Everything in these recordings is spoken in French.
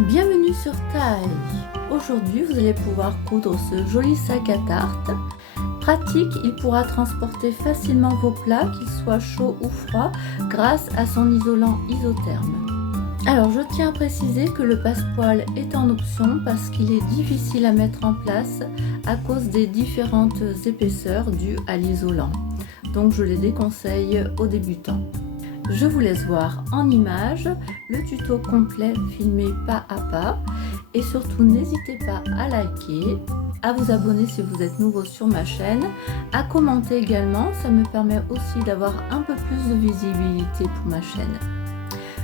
Bienvenue sur Taille. Aujourd'hui, vous allez pouvoir coudre ce joli sac à tarte. Pratique, il pourra transporter facilement vos plats, qu'ils soient chauds ou froids, grâce à son isolant isotherme. Alors, je tiens à préciser que le passepoil est en option parce qu'il est difficile à mettre en place à cause des différentes épaisseurs dues à l'isolant. Donc, je les déconseille aux débutants. Je vous laisse voir en images le tuto complet filmé pas à pas et surtout n'hésitez pas à liker, à vous abonner si vous êtes nouveau sur ma chaîne, à commenter également, ça me permet aussi d'avoir un peu plus de visibilité pour ma chaîne.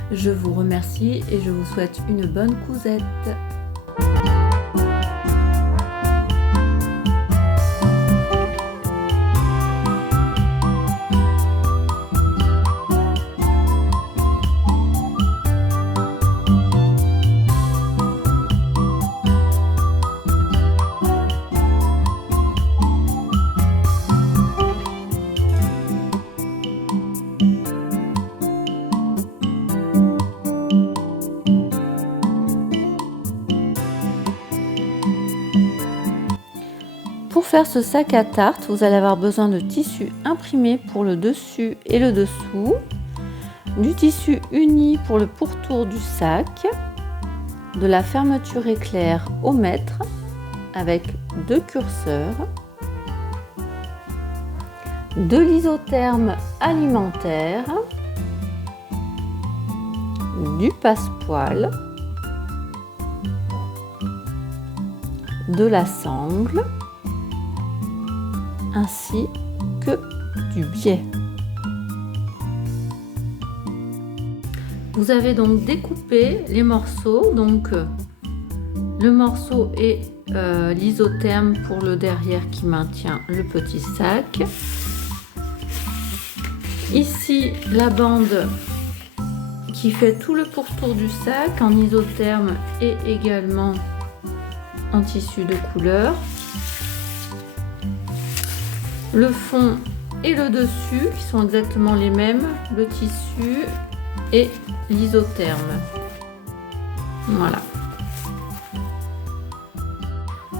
Je vous remercie et je vous souhaite une bonne cousette. Pour faire ce sac à tarte, vous allez avoir besoin de tissu imprimé pour le dessus et le dessous, du tissu uni pour le pourtour du sac, de la fermeture éclair au mètre avec 2 curseurs, de l'isotherme alimentaire, du passepoil, de la sangle, ainsi que du biais. Vous avez donc découpé les morceaux, donc le morceau et l'isotherme pour le derrière qui maintient le petit sac. Ici la bande qui fait tout le pourtour du sac en isotherme et également en tissu de couleur. Le fond et le dessus qui sont exactement les mêmes, le tissu et l'isotherme. Voilà.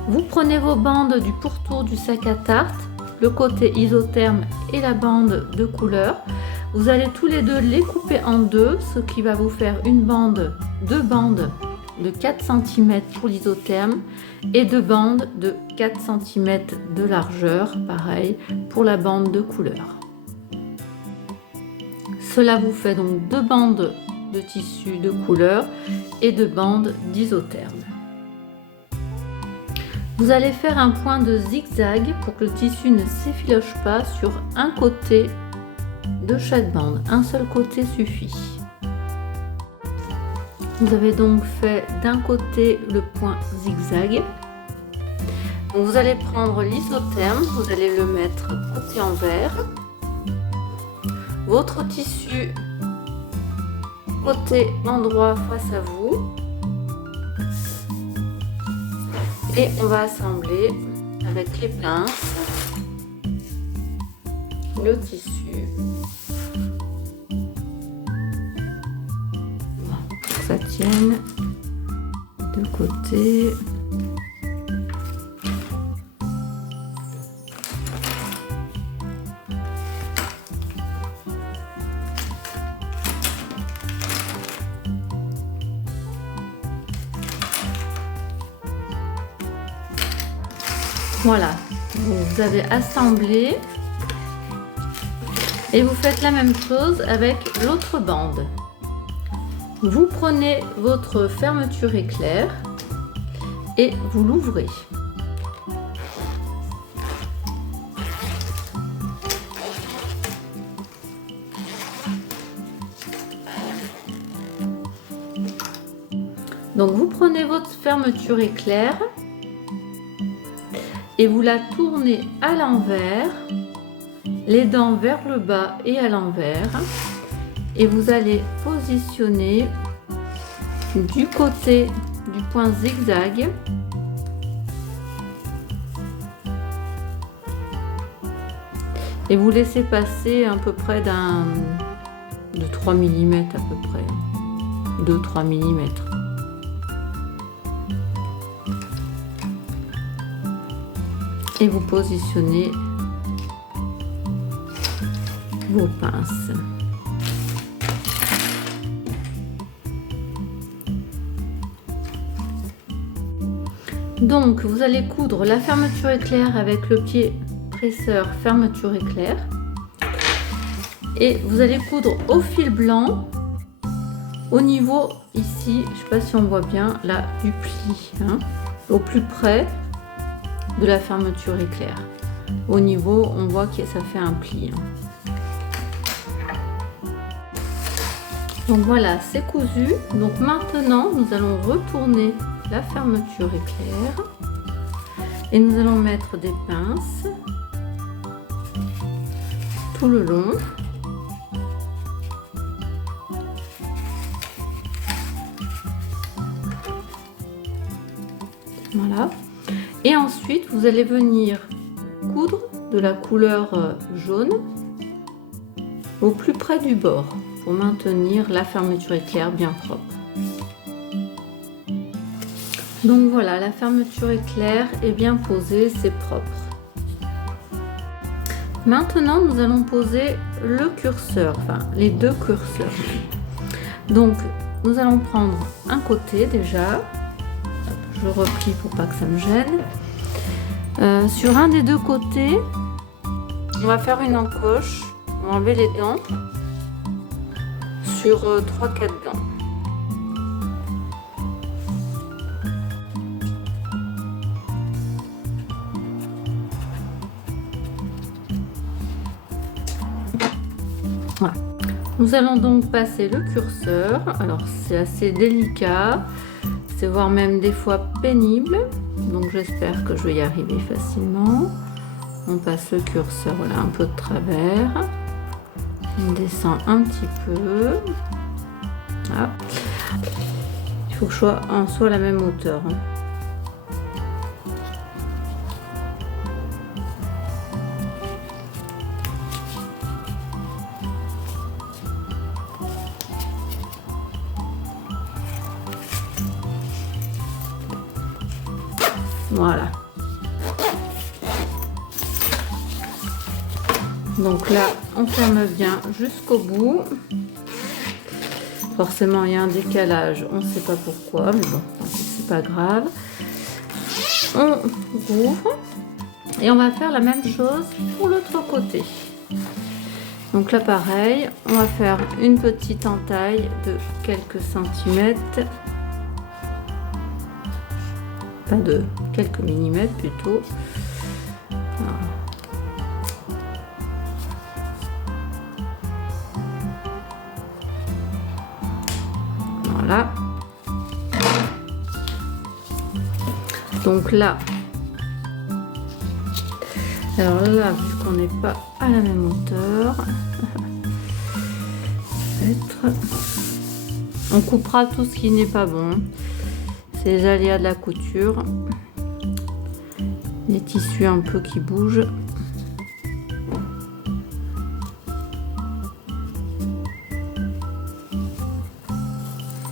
Vous prenez vos bandes du pourtour du sac à tarte, le côté isotherme et la bande de couleur. Vous allez tous les deux les couper en deux, ce qui va vous faire deux bandes de 4 cm pour l'isotherme et 2 bandes de 4 cm de largeur, pareil pour la bande de couleur. Cela vous fait donc 2 bandes de tissu de couleur et 2 bandes d'isotherme. Vous allez faire un point de zigzag pour que le tissu ne s'effiloche pas sur un côté de chaque bande, un seul côté suffit. Vous avez donc fait d'un côté le point zigzag. Donc vous allez prendre l'isotherme, vous allez le mettre côté envers. Votre tissu côté endroit face à vous. Et on va assembler avec les pinces le tissu. Ça tienne de côté. Voilà, vous avez assemblé et vous faites la même chose avec l'autre bande. Vous prenez votre fermeture éclair et vous l'ouvrez. Donc vous prenez votre fermeture éclair et vous la tournez à l'envers, les dents vers le bas et à l'envers. Et vous allez positionner du côté du point zigzag et vous laissez passer à peu près de 3 mm à peu près, 2-3 mm. et vous positionnez vos pinces. Donc vous allez coudre la fermeture éclair avec le pied presseur fermeture éclair et vous allez coudre au fil blanc au niveau ici, je ne sais pas si on voit bien là, du pli, hein, au plus près de la fermeture éclair. Au niveau, on voit que ça fait un pli, hein. Donc voilà, c'est cousu. Donc maintenant, nous allons retourner la fermeture éclair et nous allons mettre des pinces tout le long. Voilà. Et ensuite, vous allez venir coudre de la couleur jaune au plus près du bord pour maintenir la fermeture éclair bien propre. Donc voilà, la fermeture éclair est bien posée, c'est propre. Maintenant, nous allons poser le curseur, enfin les deux curseurs. Donc, nous allons prendre un côté déjà. Je replie pour pas que ça me gêne. Sur un des deux côtés, on va faire une encoche. On va enlever les dents sur 3-4 dents. Voilà. Nous allons donc passer le curseur. Alors c'est assez délicat, c'est voire même des fois pénible. Donc j'espère que je vais y arriver facilement. On passe le curseur là un peu de travers. On descend un petit peu. Voilà. Il faut que je sois à la même hauteur. Voilà. Donc là, on ferme bien jusqu'au bout. Forcément, il y a un décalage. On ne sait pas pourquoi, mais bon, c'est pas grave. On ouvre et on va faire la même chose pour l'autre côté. Donc là, pareil, on va faire une petite entaille de quelques centimètres. Pas de quelques millimètres plutôt. Voilà. Donc là, alors là, vu qu'on n'est pas à la même hauteur, on coupera tout ce qui n'est pas bon. C'est les aléas de la couture, les tissus un peu qui bougent.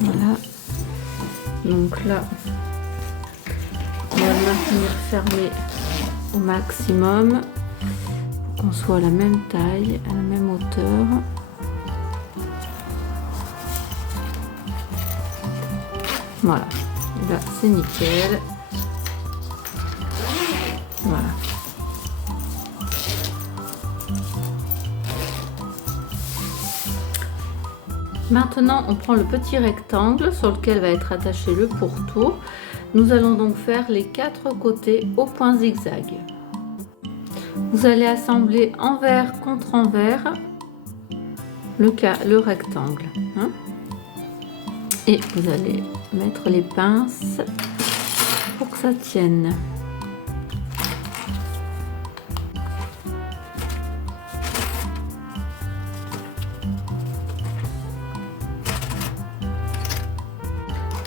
Voilà. Donc là, on va le maintenir fermé au maximum pour qu'on soit à la même taille, à la même hauteur. Voilà. Là, c'est nickel. Voilà. Maintenant, on prend le petit rectangle sur lequel va être attaché le pourtour. Nous allons donc faire les 4 côtés au point zigzag. Vous allez assembler envers contre envers le rectangle. Hein, et vous allez mettre les pinces pour que ça tienne.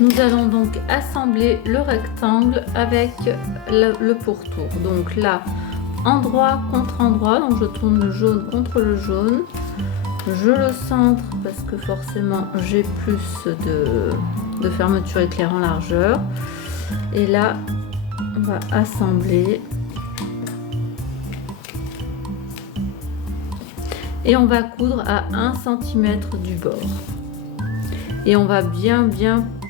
Nous allons donc assembler le rectangle avec le pourtour. Donc là, endroit contre endroit, donc je tourne le jaune contre le jaune. Je le centre parce que forcément j'ai plus de fermeture éclair en largeur. Et là, on va assembler Et on va coudre à 1 cm du bord. Et on va bien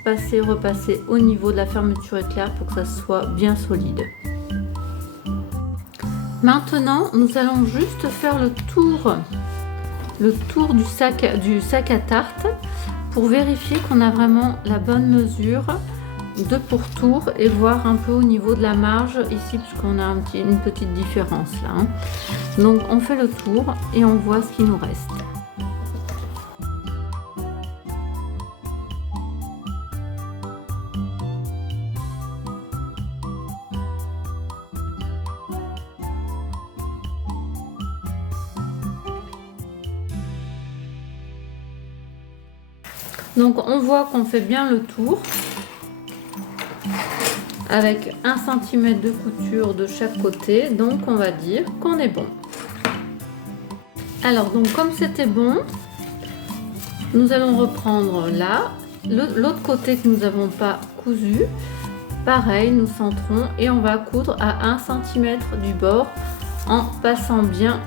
passer, repasser au niveau de la fermeture éclair pour que ça soit bien solide. Maintenant, nous allons juste faire le tour du sac à tarte pour vérifier qu'on a vraiment la bonne mesure de pourtour et voir un peu au niveau de la marge ici puisqu'on a une petite différence là. Hein. Donc on fait le tour et on voit ce qui nous reste. Donc on voit qu'on fait bien le tour avec 1 cm de couture de chaque côté, donc on va dire qu'on est bon. Alors donc comme c'était bon, nous allons reprendre là, l'autre côté que nous n'avons pas cousu, pareil nous centrons et on va coudre à 1 cm du bord en passant bien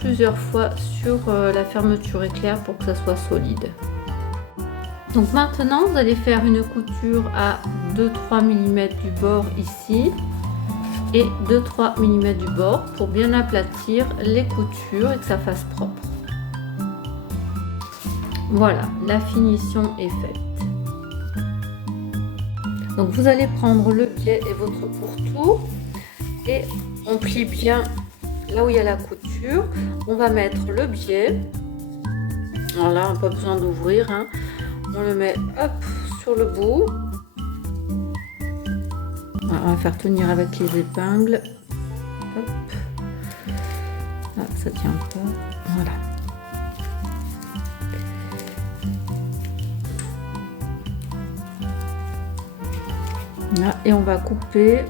plusieurs fois sur la fermeture éclair pour que ça soit solide. Donc maintenant vous allez faire une couture à 2-3 mm du bord ici et 2-3 mm du bord pour bien aplatir les coutures et que ça fasse propre. Voilà, la finition est faite. Donc vous allez prendre le biais et votre pourtour et on plie bien là où il y a la couture. On va mettre le biais. Alors là, pas besoin d'ouvrir, hein. On le met hop sur le bout. Voilà, on va faire tenir avec les épingles. Hop. Ah, ça tient pas. Voilà. Là, et on va couper.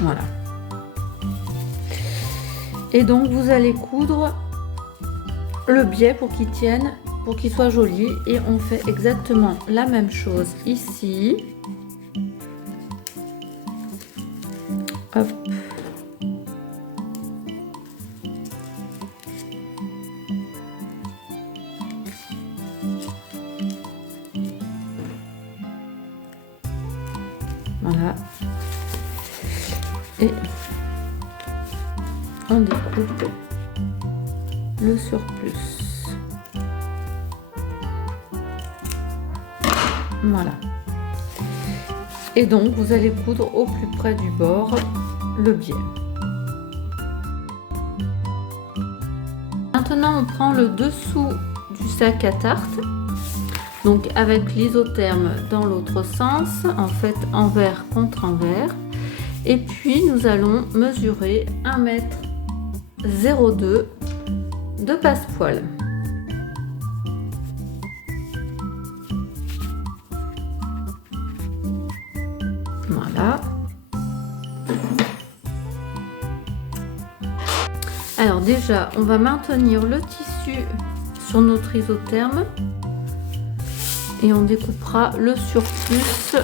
Voilà. Et donc vous allez coudre le biais pour qu'il tienne, pour qu'il soit joli, et on fait exactement la même chose ici. Hop. Voilà. Et on découpe le surplus. Voilà. Et donc vous allez coudre au plus près du bord le biais. Maintenant on prend le dessous du sac à tarte, donc avec l'isotherme dans l'autre sens, en fait envers contre envers, et puis nous allons mesurer 1,02 m de passepoil. Voilà. Alors déjà, on va maintenir le tissu sur notre isotherme et on découpera le surplus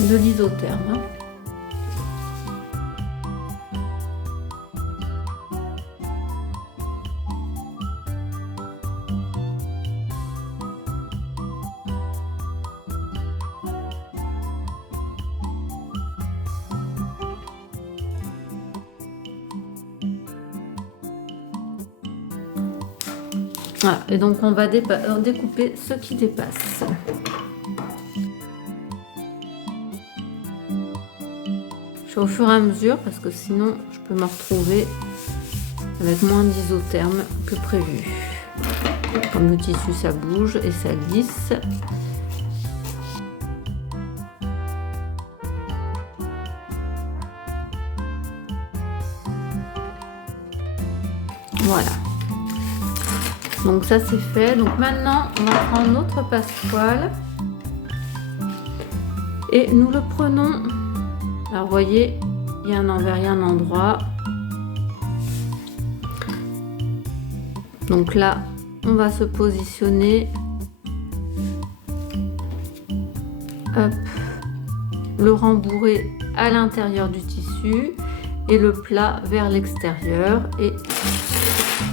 de l'isotherme. Voilà, et donc on va découper ce qui dépasse. Je fais au fur et à mesure parce que sinon je peux me retrouver avec moins d'isotherme que prévu. Comme le tissu ça bouge et ça glisse. Voilà. Donc ça c'est fait. Donc maintenant on va prendre notre passepoil et nous le prenons. Alors vous voyez, il y a un envers et un endroit. Donc là on va se positionner hop, le rembourré à l'intérieur du tissu et le plat vers l'extérieur. Et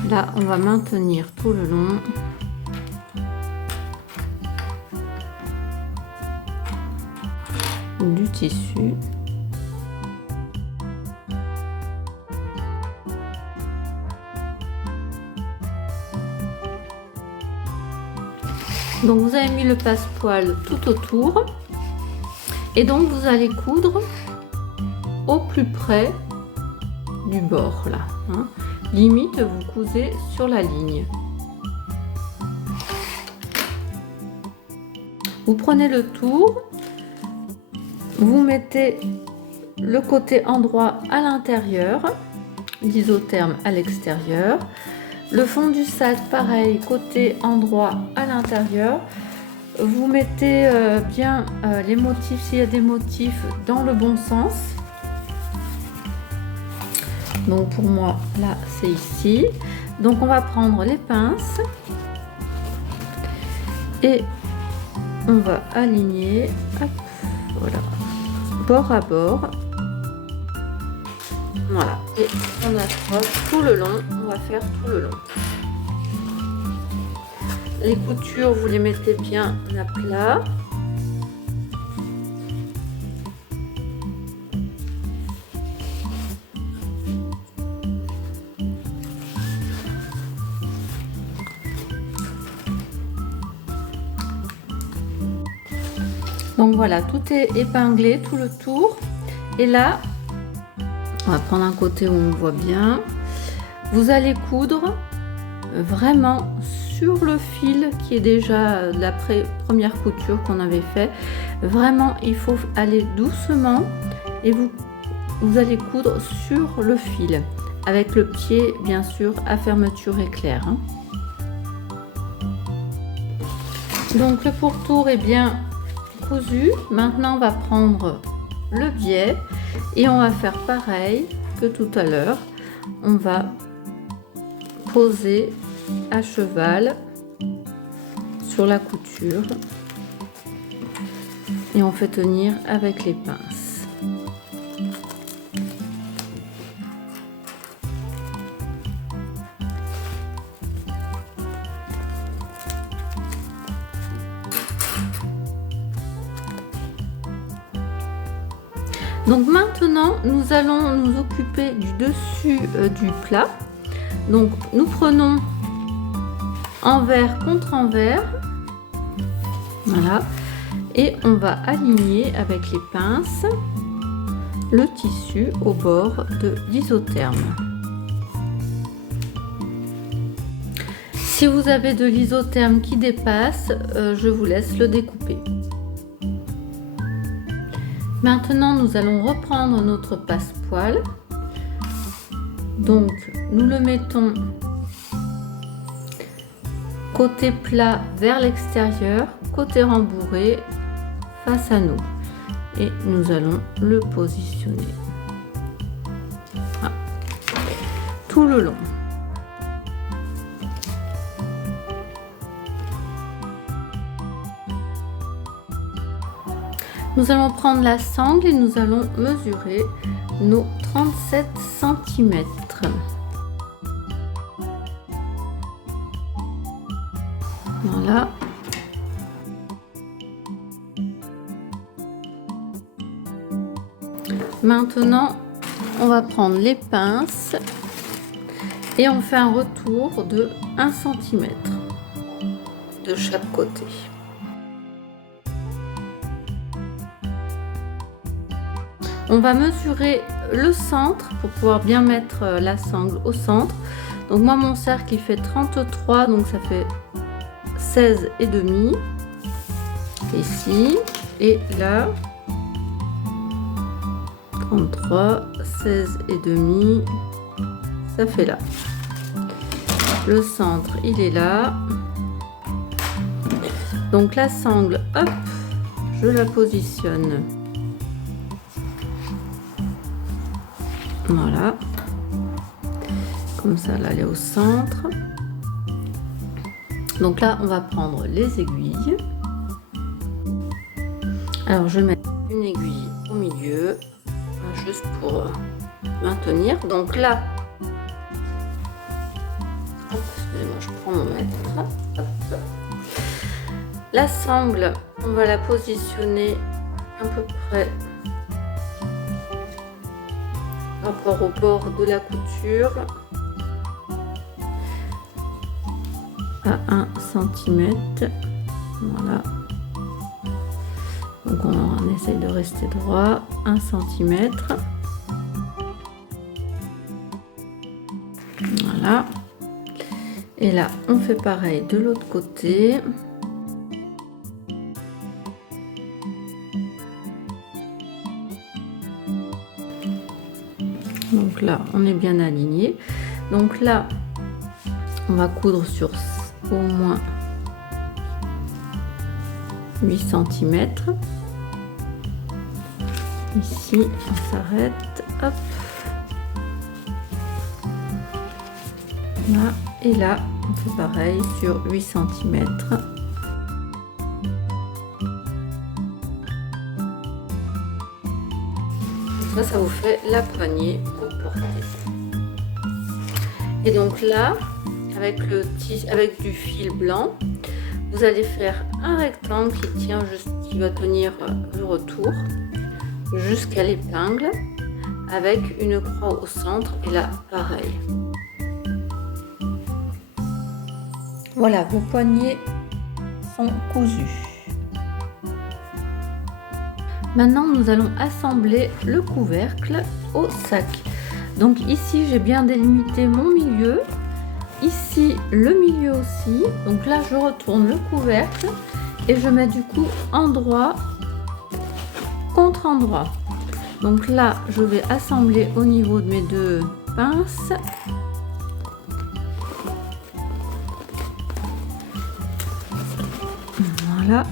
là, on va maintenir tout le long. Du tissu. Donc vous avez mis le passepoil tout autour et donc vous allez coudre au plus près du bord là, hein. Limite vous cousez sur la ligne. Vous prenez le tour, vous mettez le côté endroit à l'intérieur, l'isotherme à l'extérieur. Le fond du sac, pareil, côté endroit à l'intérieur. Vous mettez bien les motifs, s'il y a des motifs, dans le bon sens. Donc pour moi, là, c'est ici. Donc on va prendre les pinces et on va aligner, hop, voilà, bord à bord. Voilà, et on accroche tout le long, on va faire tout le long. Les coutures, vous les mettez bien à plat. Donc voilà, tout est épinglé, tout le tour. Et là, on va prendre un côté où on voit bien. Vous allez coudre vraiment sur le fil qui est déjà la première couture qu'on avait fait. Vraiment, il faut aller doucement et vous allez coudre sur le fil avec le pied bien sûr à fermeture éclair, hein. Donc le pourtour est bien cousu. Maintenant on va prendre le biais et on va faire pareil que tout à l'heure. On va poser à cheval sur la couture et on fait tenir avec les pinces. Donc maintenant, nous allons nous occuper du dessus du plat. Donc nous prenons envers contre envers, voilà, et on va aligner avec les pinces le tissu au bord de l'isotherme. Si vous avez de l'isotherme qui dépasse, je vous laisse le découper. Maintenant, nous allons reprendre notre passepoil. Donc, nous le mettons côté plat vers l'extérieur, côté rembourré face à nous. Et nous allons le positionner tout le long. Nous allons prendre la sangle et nous allons mesurer nos 37 cm. Voilà. Maintenant, on va prendre les pinces et on fait un retour de 1 cm de chaque côté. On va mesurer le centre pour pouvoir bien mettre la sangle au centre. Donc moi mon cercle il fait 33, donc ça fait 16 et demi ici, et là 33, 16 et demi, ça fait là. Le centre il est là. Donc la sangle, hop, je la positionne. Voilà, comme ça là elle est au centre. Donc là on va prendre les aiguilles. Alors je mets une aiguille au milieu, juste pour maintenir. Donc là, excusez-moi, je prends mon mètre. Hop. La sangle, on va la positionner à peu près par rapport au bord de la couture à 1 cm. Voilà. Donc on essaye de rester droit, 1 cm. Voilà. Et là, on fait pareil de l'autre côté. Donc là, on est bien aligné. Donc là, on va coudre sur au moins 8 cm. Ici, on s'arrête. Hop. Là, et là, on fait pareil sur 8 cm. Ça vous fait la poignée pour porter. Et donc là, avec du fil blanc, vous allez faire un rectangle qui va tenir le retour jusqu'à l'épingle avec une croix au centre. Et là, pareil. Voilà, vos poignets sont cousus. Maintenant, nous allons assembler le couvercle au sac. Donc ici, j'ai bien délimité mon milieu. Ici, le milieu aussi. Donc là, je retourne le couvercle et je mets du coup endroit contre endroit. Donc là, je vais assembler au niveau de mes deux pinces. Voilà.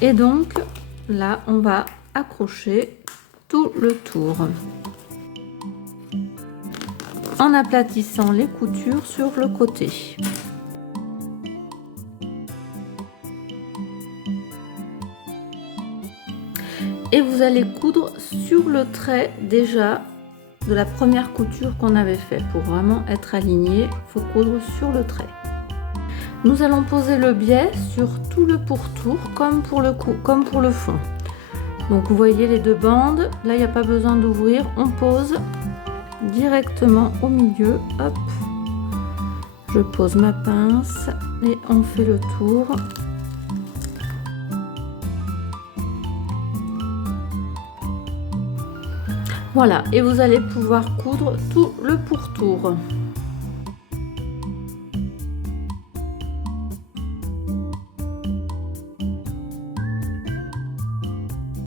Et donc, là, on va accrocher tout le tour en aplatissant les coutures sur le côté. Et vous allez coudre sur le trait déjà de la première couture qu'on avait fait. Pour vraiment être aligné, il faut coudre sur le trait. Nous allons poser le biais sur tout le pourtour comme pour le fond. Donc vous voyez les deux bandes, là il n'y a pas besoin d'ouvrir, on pose directement au milieu. Hop, je pose ma pince et on fait le tour. Voilà, et vous allez pouvoir coudre tout le pourtour.